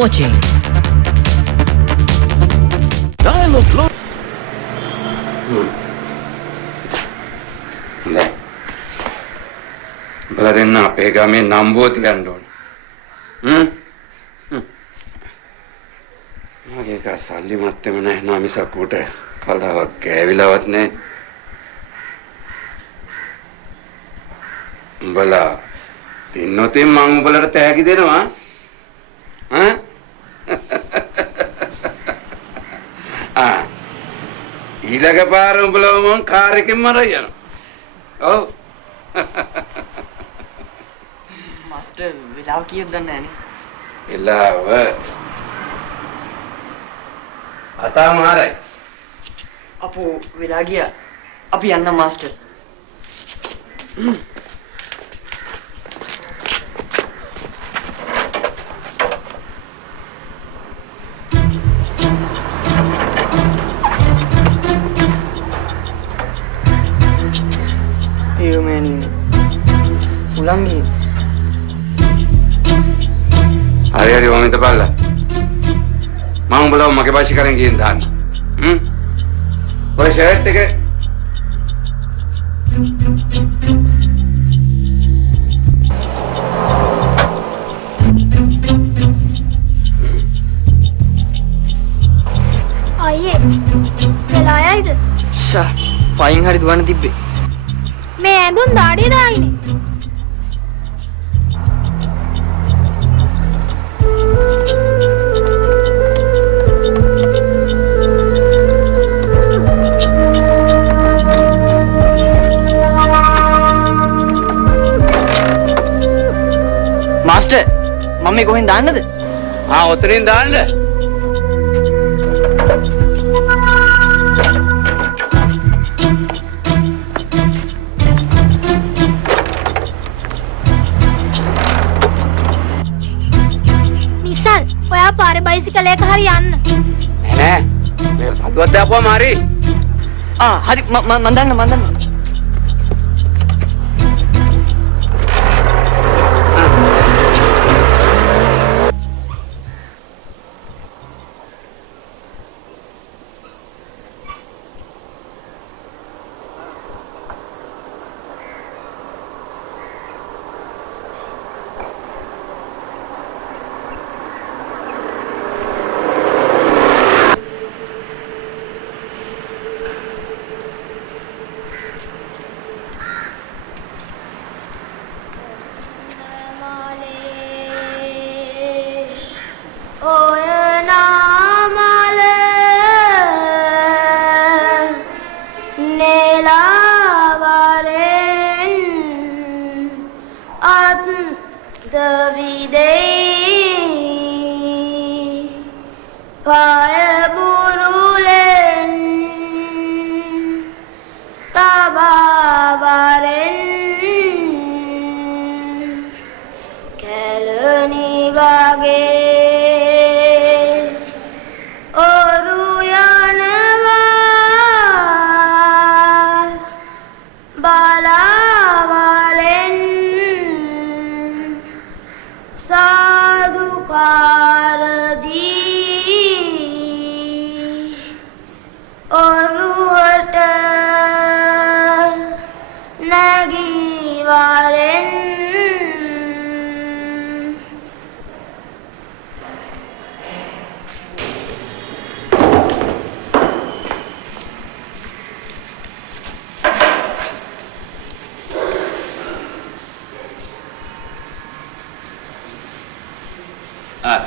watching Dialogue Load. නෑ. බල දෙන්න අපේ ගමේ නම්බුව තියන්න ඕන. මගේ එක සල්ලි මත්තෙම නැහැ නා මිසක් උට කලාවක් ගෑවිලවත් නැහැ. උඹලා දින්නොතින් මං උඹලට තෑගි දෙනවා. ඊළඟ පාර උඹලව මං කාර් එකෙන් මරයි යනවා. ඔව්. මාස්ටර් වෙලාව කීයද දන්නේ නැහනේ. වෙලාව අතමාරයි. අපෝ වෙලා ගියා. අපි යන්න මාස්ටර්. උලංගි හරි වමිත පල්ලා මම උඹලව මගේ බයිසිකලෙන් ගිහින් දාන්න ඔය ෂර්ට් එක අයියේ වෙලා යයිද ෂා පයින් හරි දුවන්න තිබ්බේ මේ ඇඳුම් දාඩිය දායිනේ මාස්ටර් මම මේ කොහෙන් දාන්නද? ඔතනින් දාන්න. නිසල් ඔයා පාරේ බයිසිකලයක හරි යන්න. නෑ මේ තඩුවක් දාපුවාම හරි. හරි මන් දන්න.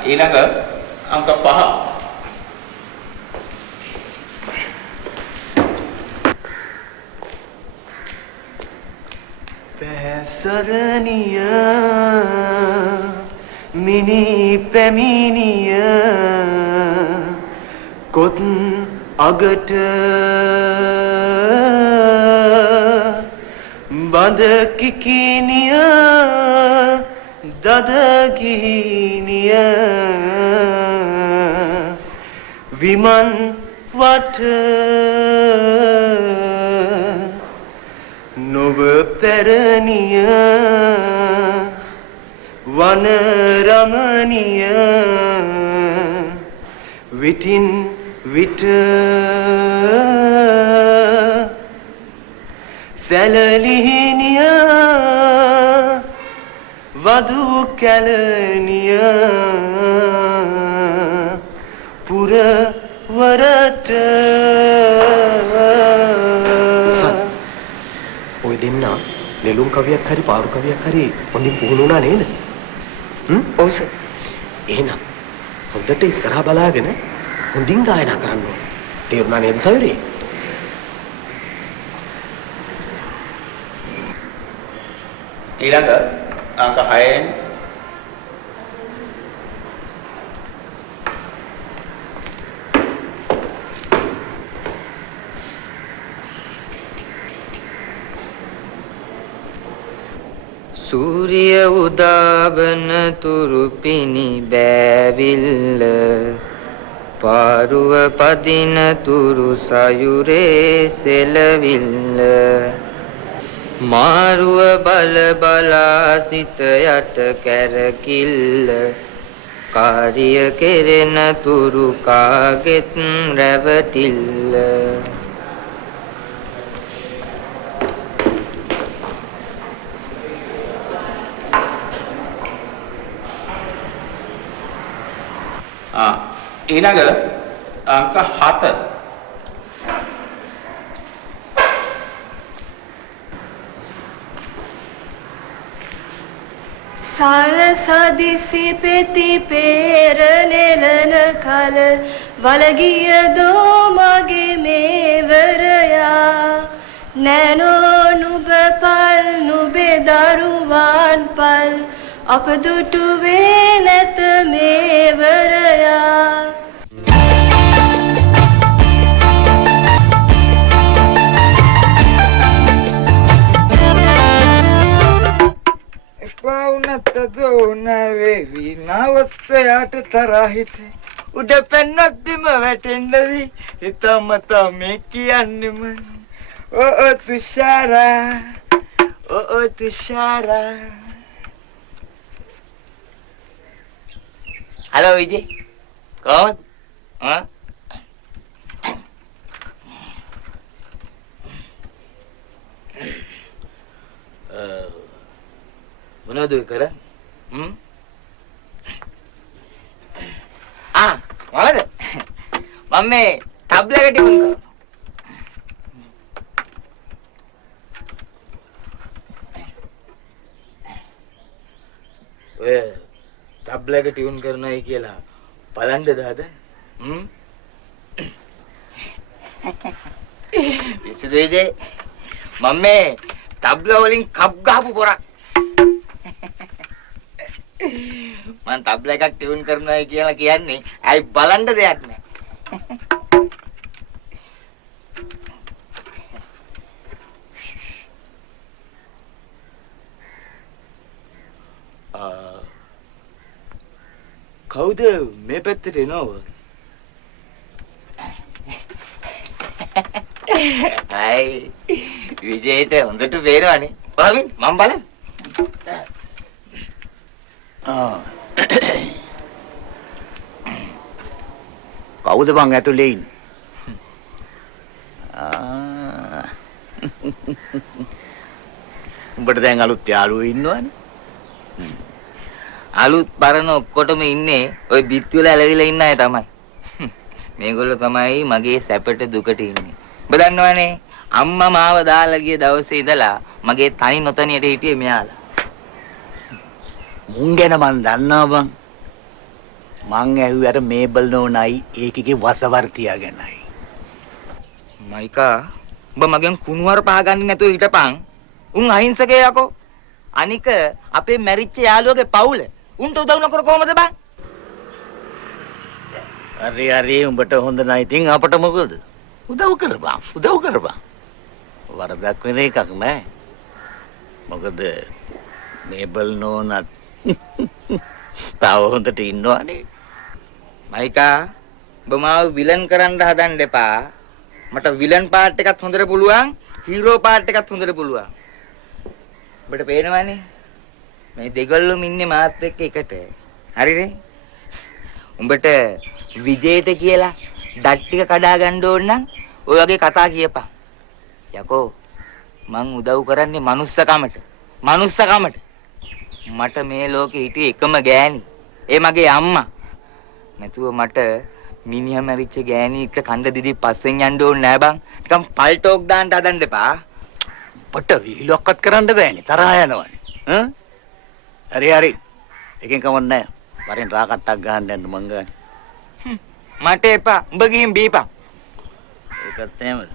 ඊළඟ අංක 5 පැසරණිය මිනි පැමිණිය කොත් අගට බඳ කිකිනිය දදගිනිය විමන් වට නොව පැරණිය වන රමණිය විටින් විට සැලලිහිනිය වදු කැලනිය පුරවරට ඔය දෙන්න නෙළුම් කවියක් හරි පාරු කවියක් හරි හොඳින් පුහුණු වුණා නේද? ඔව් සර්. එහෙනම් හොඳට ඉස්සරහා බලාගෙන හොඳින් ගායනා කරන්න ඕන. තේරුණා නේද සයුරේ? ඊළඟ අංක 6න් සූර්ය උදාවන තුරු පිණි බෑවිල්ල පාරුව පදින තුරු සයුරේ සෙලවිල්ල මාරුව බල බලා සිත යට කැරකිල්ල කාර්ය කෙරෙන තුරු කාගෙත් රැවටිල්ල ඊළඟ අංක 7 සරසදිසි පෙති පෙර නෙලන කල වලගිය දෝ මගේ මේවරයා නෑනෝ නුබ පල් නුබේ දරුවන් පල් අප දුටුවේ නැත මේවරයා එපා වුණත් දෝන වේවි නවත්ත යට තරහිත උඩ පැන්නත් බිම වැටෙන්නවි හිතමතා මේ කියන්නෙම ඕ තුෂාරා ඕ තුෂාරා Halo Iji, කොහොමද? මොනවද කරන්නේ? මොකද? මම මේ ටැබ්ලට් එක ටියුන් කරනවා. ඔය තබ්ල එක ටියුන් කරනයි කියලා බලන්නද අද? විසුදුයිජේ මම මේ තබ්ල වලින් කප් ගහපු පොරක්. මම තබ්ල එකක් ටියුන් කරනයි කියලා කියන්නේ අයි බලන්න දෙයක් නෑ. කවුද මේ පැත්තට එනව? අයි විජේට හොඳට පේනවනේ. බලන්න මම බලන්න. කවුද බං ඇතුලේ ඉන්නේ? උඹට දැන් අලුත් යාළුවෝ ඉන්නවනේ. අලුත් පරණ ඔක්කොටම ඉන්නේ ওই බිත්ති වල ඇලවිලා ඉන්න අය තමයි. මේගොල්ලෝ තමයි මගේ සැපට දුකට ඉන්නේ. ඔබ දන්නවනේ අම්මා මාව දාලා ගිය දවසේ ඉඳලා මගේ තනි නොතනියට හිටියේ මෙයාලා. මුං ගැන මන් දන්නවා බං. මං ඇහුවේ අර මේබල් නෝනයි ඒකගේ වසවර්තියා ගැනයි. මයිකා ඔබ මගෙන් කුණුවර පහගන්නේ නැතුව හිටපන්. උන් අහිංසකේ යකෝ. අනික අපේ මැරිච්ච යාළුවගේ පවුල උන්ට උදව් නොකර කොහමද බං? හරි උඹට හොඳ නැහැ. ඉතින් අපට මොකද? උදව් කරපන්. වරදක් වෙන එකක් නෑ. මොකද මේබල් නෝනත් තාව හොඳට ඉන්නවනේ. මයිකා ඔබ මාව විලන් කරන්න හදන්න එපා. මට විලන් පාර්ට් එකත් හොඳට පුළුවන්, හීරෝ පාර්ට් එකත් හොඳට පුළුවන්. ඔබට පේනවනේ මේ දෙගොල්ලොම ඉන්නේ මාත් එක්ක එකට. හරිනේ? උඹට විජේට කියලා ඩට් ටික කඩා ගන්න ඕන නම් ඔය වගේ කතා කියපන්. යකෝ මං උදව් කරන්නේ මනුස්සකමට. මනුස්සකමට. මට මේ ලෝකේ හිටියේ එකම ගෑණි. ඒ මගේ අම්මා. නැතුව මට මිනිහා මැරිච්ච ගෑණි එක්ක කණ්ඩ දිදි පස්සෙන් යන්න ඕනේ නෑ බං. නිකන් පල්ටෝක් දාන්න හදන්න එපා. පට විහිළුවක්වත් කරන්න බෑනේ. තරහා යනවනේ. හරි හරි. එකෙන් කමක් නැහැ. වරෙන් රා කට්ටක් ගහන්න යන්න මං ගානේ. මට එපා. උඹ ගිහින් බීපන්. ඒකත් එහෙමද?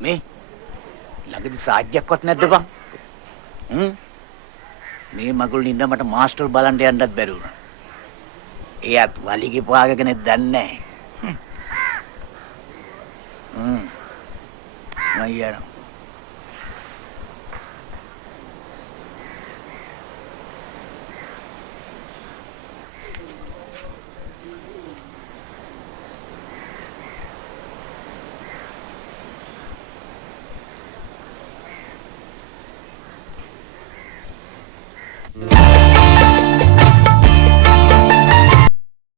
මේ ළඟදි සාජ්‍යයක්වත් නැද්ද බං? මේ මගුල් නින්ද මට මාස්ටර් බලන්න යන්නත් බැරි වුණා. එයාත් වලිගේ පාගගෙන දන්නේ නැහැ. මම යනවා.